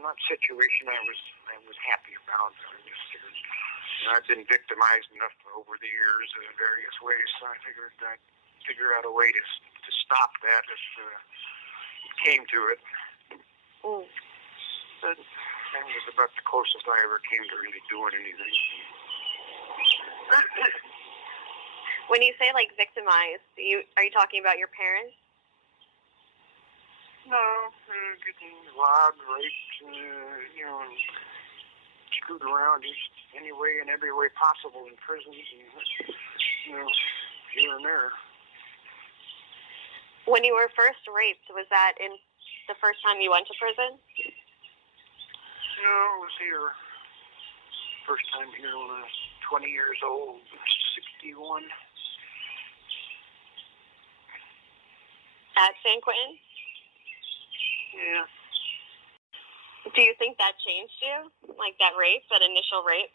not situation I was happy about. I've been victimized enough over the years in various ways, so I figured I'd figure out a way to stop that if it came to it. But that was about the closest I ever came to really doing anything. When you say like victimized, are you talking about your parents? No, getting robbed, raped, screwed around any way and every way possible in prisons, and here and there. When you were first raped, was that in the first time you went to prison? No, it was here. First time here when I was 20 years old, 61. At San Quentin? Yeah. Do you think that changed you? Like that rape, that initial rape?